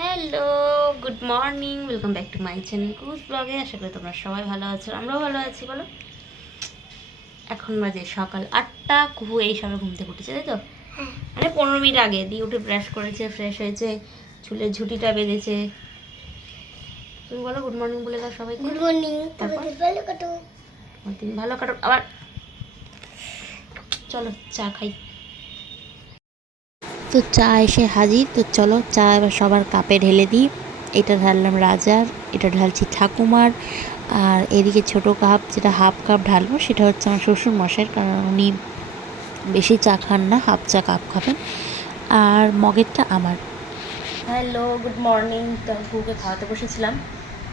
Hello, good morning, welcome back to my channel কুস ব্লগে। আশা করি তোমরা সবাই ভালো আছো, আমরাও ভালো আছি। বলো, এখন বাজে সকাল 8টা। কুহু এই সবে ঘুম থেকে উঠেছে, তাই তো? মানে 15 মিনিট আগে দিয়ে উঠে ব্রাশ করেছে, ফ্রেশ হয়েছে, চুলের ঝুঁটিটা বেঁধেছে। তুমি বলো গুড মর্নিং বলে দাও সবাইকে। Good morning. তারপর ভালো কাটো। দিন ভালো কাটো। আবার চলো চা খাই। তো চা এসে হাজির। তো চলো চা এবার সবার কাপে ঢেলে দিই। এটা ঢাললাম রাজার, এটা ঢালছি ঠাকুমার, আর এদিকে ছোটো কাপ যেটা হাফ কাপ ঢালবো সেটা হচ্ছে আমার শ্বশুর মশাইয়ের, কারণ উনি বেশি চা খান না, হাফ চা কাপ খাবেন। আর মগেরটা আমার। Hello, good morning. তো কুকুকে খাওয়াতে বসেছিলাম।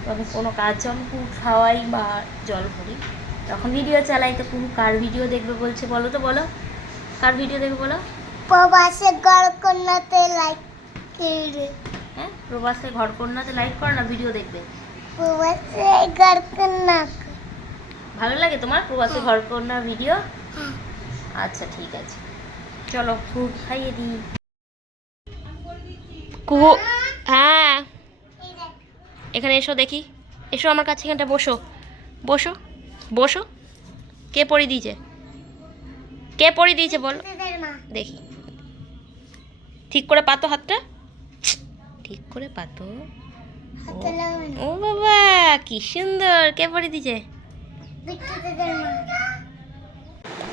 তো আমি কোনো কাজ যখন কুকু খাওয়াই বা জল ভরি তখন ভিডিও চালাই। তো কুকু কার ভিডিও দেখবে বলছে, বলো তো, বলো কার ভিডিও দেখবে বলো। প্রবাসে গড়কন্যাতে লাইক করে। হ্যাঁ, প্রবাসে ঘরকন্যাতে লাইক করে না, ভিডিও দেখবে। প্রবাসে গড়কন্যা। ভালো লাগে তোমার প্রবাসে ঘরকন্যার ভিডিও? আচ্ছা ঠিক আছে, চলো ফুড খাইয়ে দিই। কুহু, হ্যাঁ এখানে এসো দেখি, এসো আমার কাছে, এখানটা বসো, বসো বসো। কে পড়িয়ে দিয়েছে, কে পড়িয়ে দিয়েছে বলো দেখি। ঠিক করে পাতো হাতটা, ঠিক করে পাতো। ও বাবা, কি সুন্দর, কে পড়িয়ে দিয়েছে?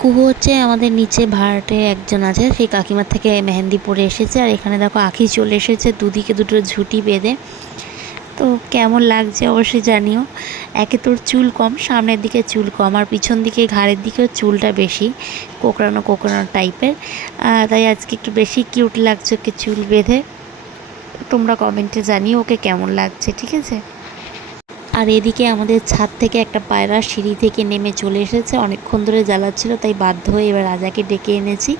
কুহু হচ্ছে আমাদের নিচে ভাড়াটে একজন আছে, সেই কাকিমার থেকে মেহেন্দি পরে এসেছে। আর এখানে দেখো আখি চলে এসেছে, দুদিকে দুটো ঝুঁটি বেঁধে। তো কেমন লাগছে অবশ্যই জানিও। একে তোর চুল কম, সামনের দিকে চুল কম, আর পিছন দিকে ঘাড়ের দিকেও চুলটা বেশি কোকড়ানো কোকড়ানো টাইপের। তাই আজকে একটু বেশি কিউট লাগছে ওকে চুল বেঁধে। তোমরা কমেন্টে জানিও ওকে কেমন লাগছে, ঠিক আছে? আর এদিকে আমাদের ছাদ থেকে একটা পায়রা সিঁড়ি থেকে নেমে চলে এসেছে, অনেকক্ষণ ধরে জ্বালাচ্ছিল, তাই বাধ্য হয়ে এবার রাজাকে ডেকে এনেছি।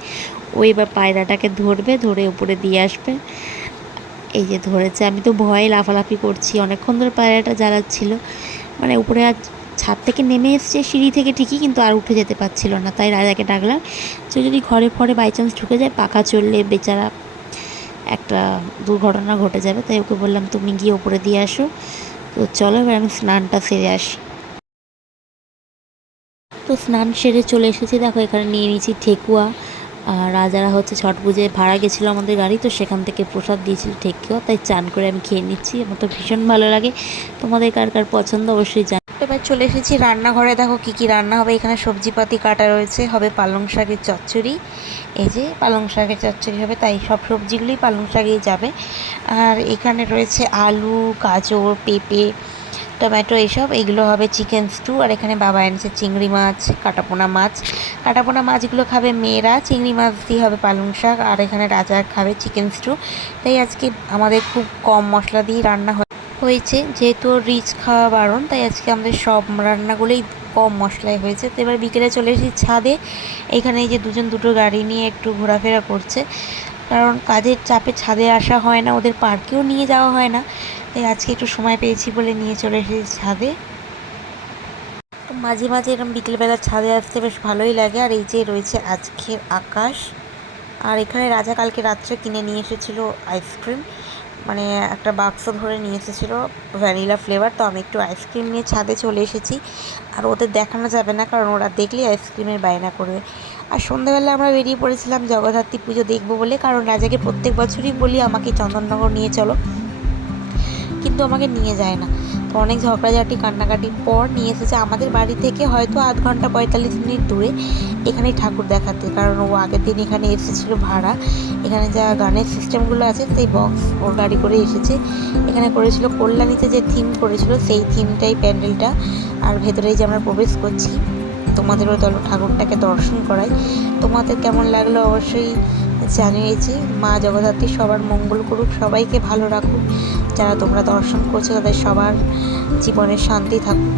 ও এবার পায়রাটাকে ধরবে, ধরে উপরে দিয়ে আসবে। এই যে ধরেছে, আমি তো ভয়ে লাফালাফি করছি, অনেকক্ষণ ধরে পায়রাটা জ্বালাচ্ছিল। মানে উপরে আর ছাদ থেকে নেমে এসছে সিঁড়ি থেকে ঠিকই, কিন্তু আর উঠে যেতে পারছিল না, তাই রাজাকে ডাকলাম যে যদি ঘরে ফরে বাই চান্স ঢুকে যায়, পাখা চললে বেচারা একটা দুর্ঘটনা ঘটে যাবে। তাই ওকে বললাম তুমি গিয়ে উপরে দিয়ে আসো। তো চলো এবার আমি স্নানটা সেরে আসি। তো স্নান সেরে চলে এসেছি, দেখো এখানে নিয়ে নিয়েছি ঠেকুয়া। আর রাজারা হচ্ছে ছট পুজোয় ভাড়া গেছিলো আমাদের গাড়ি, তো সেখান থেকে প্রসাদ দিয়েছিল ঠেকুয়া, তাই চান করে আমি খেয়ে নিচ্ছি। আমার তো ভীষণ ভালো লাগে, তোমাদের কার কার পছন্দ অবশ্যই জান। এবার চলে এসেছি রান্নাঘরে, দেখো কি কি রান্না হবে। এখানে সবজিপাতি কাটা রয়েছে, হবে পালং শাকের চচ্চড়ি। এই যে পালং শাকের চচ্চড়ি হবে, তাই সব সবজিগুলোই পালং শাকেই যাবে। আর এখানে রয়েছে আলু, গাজর, পেঁপে, টমেটো, এইগুলো হবে চিকেন স্টু। আর এখানে বাবা এনেছে চিংড়ি মাছ, কাটাপোনা মাছ। কাটাপোনা মাছগুলো খাবে মেয়েরা, চিংড়ি মাছ দিয়ে হবে পালং শাক। আর এখানে রাজা খাবে চিকেন স্টু। তাই আজকে আমাদের খুব কম মশলা দিয়ে রান্না হয়েছে, যেহেতু রিচ খাওয়া বারণ, তাই আজকে আমাদের সব রান্নাগুলোই কম মশলায় হয়েছে। তো এবার বিকেলে চলে এসেছি ছাদে। এখানে এই যে দুজন দুটো গাড়ি নিয়ে একটু ঘোরাফেরা করছে, কারণ কাজের চাপে ছাদে আসা হয় না, ওদের পার্কেও নিয়ে যাওয়া হয় না, তাই আজকে একটু সময় পেয়েছি বলে নিয়ে চলে এসেছি ছাদে। তো মাঝে মাঝে এরকম বিকেলবেলা ছাদে আসতে বেশ ভালোই লাগে। আর এই যে রয়েছে আজকের আকাশ। আর এখানে রাজা কালকে রাত্রে কিনে নিয়ে এসেছিলো আইসক্রিম, মানে একটা বাক্স ধরে নিয়ে এসেছিলো ভ্যানিলা ফ্লেভার। তো আমি একটু আইসক্রিম নিয়ে ছাদে চলে এসেছি। আর ওদের দেখানো যাবে না, কারণ ওরা দেখলেই আইসক্রিমের বায়না করবে। আর সন্ধ্যাবেলা আমরা বেরিয়ে পড়েছিলাম জগদ্ধাত্রী পুজো দেখবো বলে, কারণ রাজাকে প্রত্যেক বছরই বলি আমাকে চন্দননগর নিয়ে চলো, কিন্তু আমাকে নিয়ে যায় না। তো অনেক ঝগড়াঝাটি কান্নাকাটির পর নিয়ে এসেছে আমাদের বাড়ি থেকে হয়তো 8 ঘন্টা 45 মিনিট দূরে, এখানেই ঠাকুর দেখাতে। কারণ ও আগের দিন এখানে এসেছিলো ভাড়া, এখানে যা গানের সিস্টেমগুলো আছে সেই বক্স ওর গাড়ি করে এসেছে। এখানে করেছিল কল্যাণীতে যে থিম করেছিল সেই থিমটাই প্যান্ডেলটা। আর ভেতরেই যে আমরা প্রবেশ করছি, তোমাদেরও চলো ঠাকুরটাকে দর্শন করাই। তোমাদের কেমন লাগলো অবশ্যই জানিয়েছি। মা জগদ্ধাত্রী সবার মঙ্গল করুক, সবাইকে ভালো রাখুক, যারা তোমরা দর্শন করছো তাদের সবার জীবনের শান্তি থাকুক,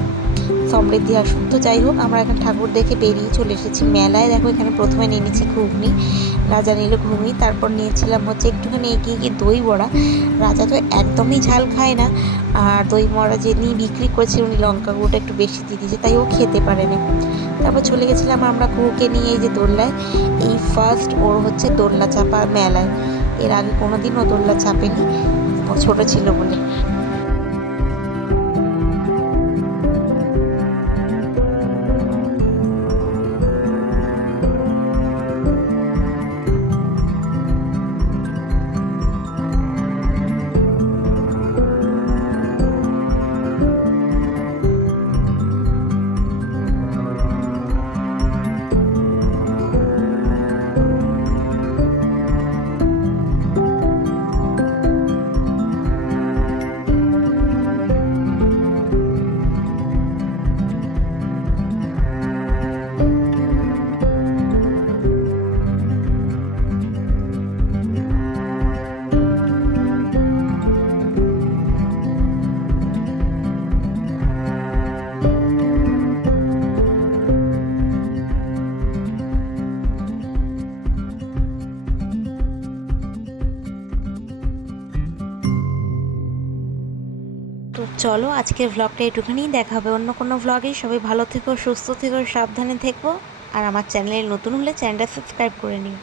সমৃদ্ধি আসুক। তো যাই হোক, আমরা এখন ঠাকুর দেখে বেরিয়ে চলে এসেছি মেলায়। দেখো এখানে প্রথমে নিয়ে নিয়েছি ঘুগনি, রাজা নিল ঘুগনি, তারপর নিয়েছিলাম হচ্ছে একটুখানি এগিয়ে গিয়ে দই বড়া। রাজা তো একদমই ঝাল খায় না, আর দই বড়া যিনি বিক্রি করেছে উনি লঙ্কা গুঁড়োটা একটু বেশি দিয়ে দিয়েছে, তাই ও খেতে পারেনি। তারপর চলে গেছিলাম আমরা কুকুকে নিয়ে এই যে দোলনায়। এই ফার্স্ট ওর হচ্ছে দোলনা চাপা মেলায়, এর আগে কোনো দিন ও দোলনা চাপেনি। ছোট ছিল বলে। তো চলো আজকের ভ্লগটা একটুখানিই দেখাবে অন্য কোনো ভ্লগে। সবাই ভালো থেকো, সুস্থ থেকো, সাবধানে থেকো। আর আমার চ্যানেলে নতুন হলে চ্যানেলটা সাবস্ক্রাইব করে নিও।